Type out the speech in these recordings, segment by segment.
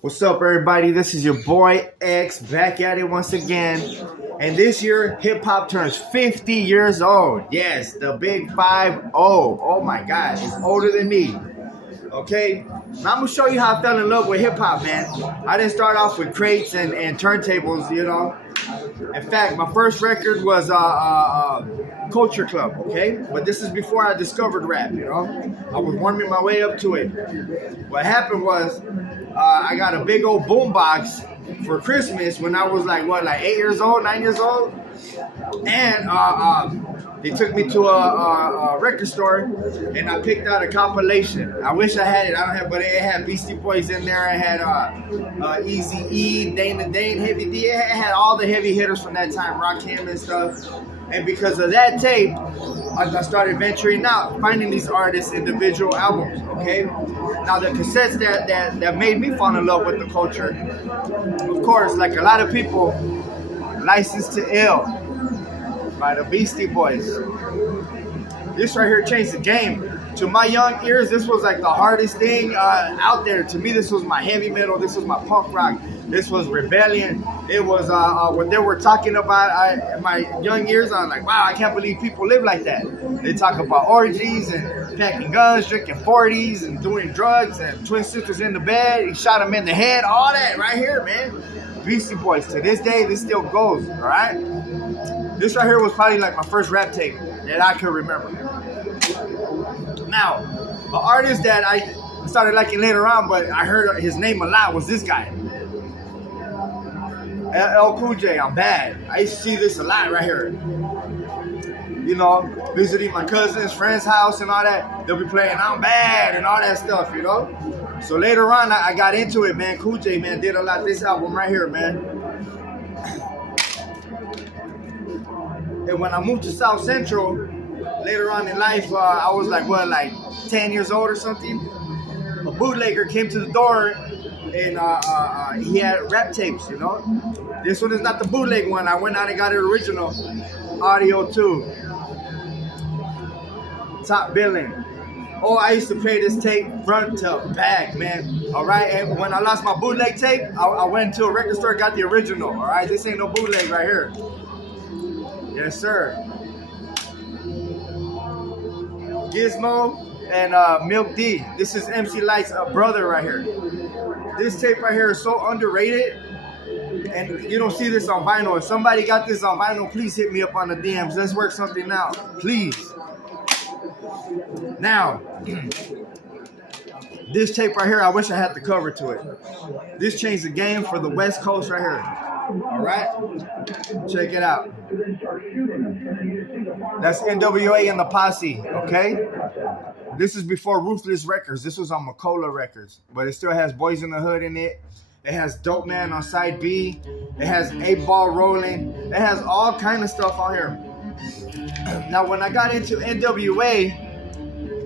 What's up, everybody? This is your boy X back at it once again. And this year, hip hop turns 50 years old. Yes, the big 5-0. Oh my God, it's older than me. Okay, now I'm gonna show you how I fell in love with hip hop, man. I didn't start off with crates and turntables, you know. In fact, my first record was Culture Club, okay? But this is before I discovered rap, you know. I was warming my way up to it. What happened was I got a big old boombox for Christmas when I was like 8 years old, 9 years old, and they took me to a record store, and I picked out a compilation. I wish I had it. I don't have, but it had Beastie Boys in there. It had Eazy-E, Dane, Heavy D. It had all the heavy hitters from that time, Rakim and stuff. And because of that tape, I started venturing out, finding these artists' individual albums. Okay. Now the cassettes that made me fall in love with the culture, of course, like a lot of people, License to Ill by the Beastie Boys. This right here changed the game. To my young ears, this was like the hardest thing out there. To me, this was my heavy metal. This was my punk rock. This was rebellion. It was what they were talking about. In my young ears, I was like, wow, I can't believe people live like that. They talk about orgies and packing guns, drinking 40s and doing drugs and twin sisters in the bed. He shot them in the head. All that right here, man. Beastie Boys. To this day, this still goes. All right. This right here was probably like my first rap tape that I could remember. Now, an artist that I started liking later on, but I heard his name a lot, was this guy. LL Cool J, I'm bad. I used to see this a lot right here. You know, visiting my cousin's friend's house and all that. They'll be playing I'm Bad and all that stuff, you know. So later on, I got into it, man. Cool J, man, did a lot of this album right here, man. And when I moved to South Central, later on in life, I was like 10 years old or something. A bootlegger came to the door and he had rap tapes, you know. This one is not the bootleg one. I went out and got it original. Audio too. Top billing. Oh, I used to play this tape front to back, man. All right, and when I lost my bootleg tape, I went to a record store, got the original. All right, this ain't no bootleg right here. Yes, sir. Gizmo and Milk D. This is MC Light's brother right here. This tape right here is so underrated, and you don't see this on vinyl. If somebody got this on vinyl, please hit me up on the DMs. Let's work something out, please. Now, this tape right here, I wish I had the cover to it. This changed the game for the West Coast right here. All right, check it out. That's NWA and the Posse, okay? This is before Ruthless Records. This was on Macola Records, but it still has Boys in the Hood in it. It has Dope Man on side B. It has 8-Ball Rolling. It has all kind of stuff on here. Now, when I got into NWA,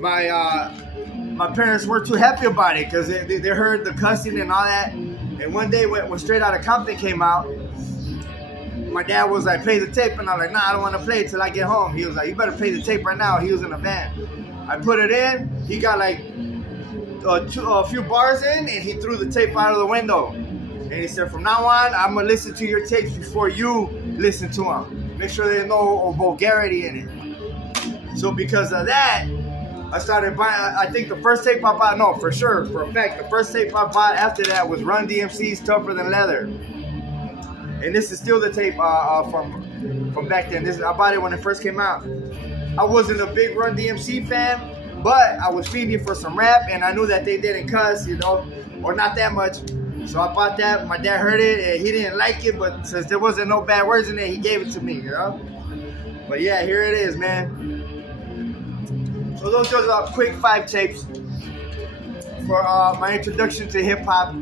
my parents weren't too happy about it because they heard the cussing and all that. And one day when Straight Outta Compton came out, my dad was like, play the tape. And I'm like, nah, I don't want to play it till I get home. He was like, you better play the tape right now. He was in a van. I put it in. He got like a few bars in, and he threw the tape out of the window. And he said, from now on, I'm going to listen to your tapes before you listen to them. Make sure there's no vulgarity in it. So because of that, I started buying. I think the first tape I bought, no, for sure, for a fact, the first tape I bought after that was Run DMC's Tougher Than Leather. And this is still the tape from back then. I bought it when it first came out. I wasn't a big Run DMC fan, but I was feeding for some rap, and I knew that they didn't cuss, you know, or not that much. So I bought that. My dad heard it, and he didn't like it, but since there wasn't no bad words in it, he gave it to me, you know. But yeah, here it is, man. So those are quick 5 tapes for my introduction to hip hop.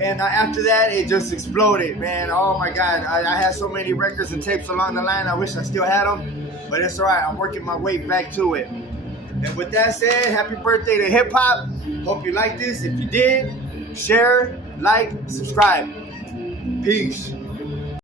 And after that, it just exploded, man. Oh my God, I had so many records and tapes along the line. I wish I still had them, but it's all right. I'm working my way back to it. And with that said, happy birthday to hip hop. Hope you like this. If you did, share, like, subscribe. Peace.